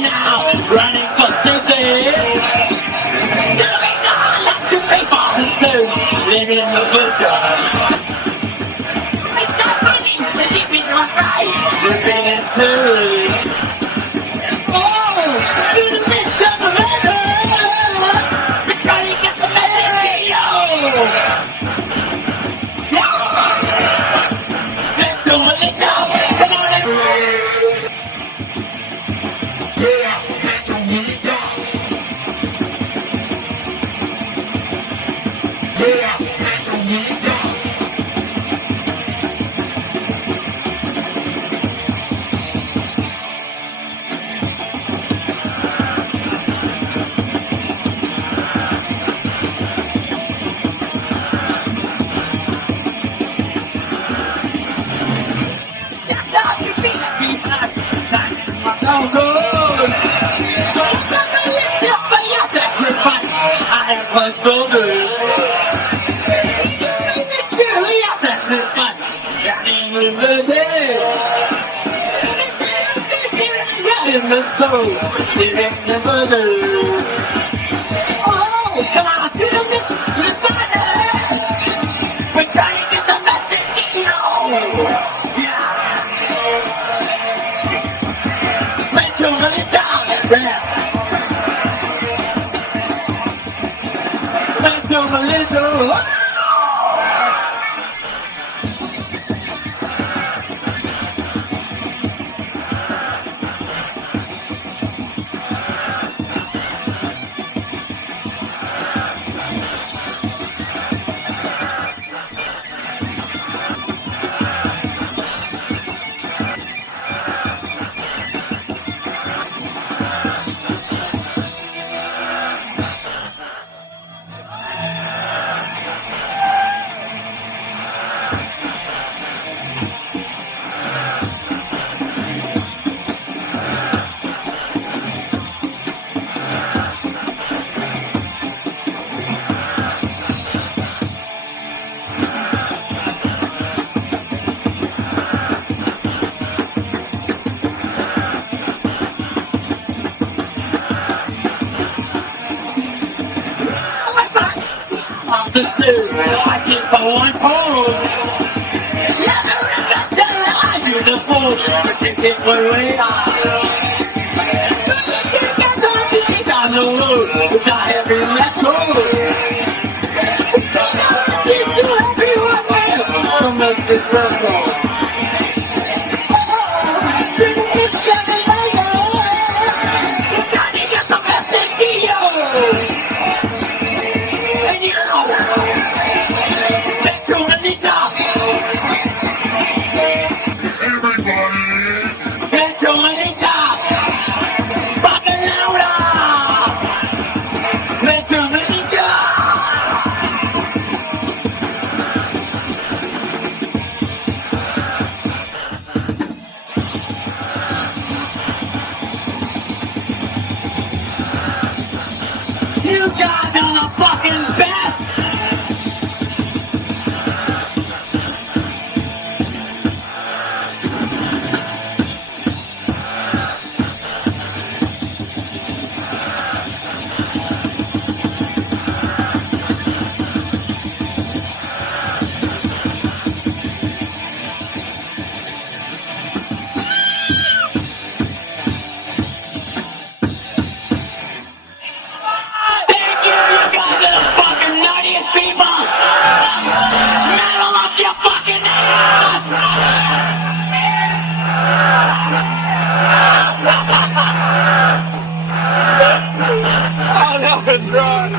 now, running for city. Living in the butcher. It's not funny, but it's been alright. Living in two. Oh, to the midst of the river. We're trying to get the message, yo. Let's do it now. Come on, oh, good. I was so good. In the soul, living the mother. Oh, come on, to the mother. We're trying to get the message, you know. Yeah. Let's go to the top. Let's go to Melisha. I keep on home. I beautiful, but you get where we are. On the road, which I have been let go. So much is wrong. You guys are the fucking best! Oh, that was wrong.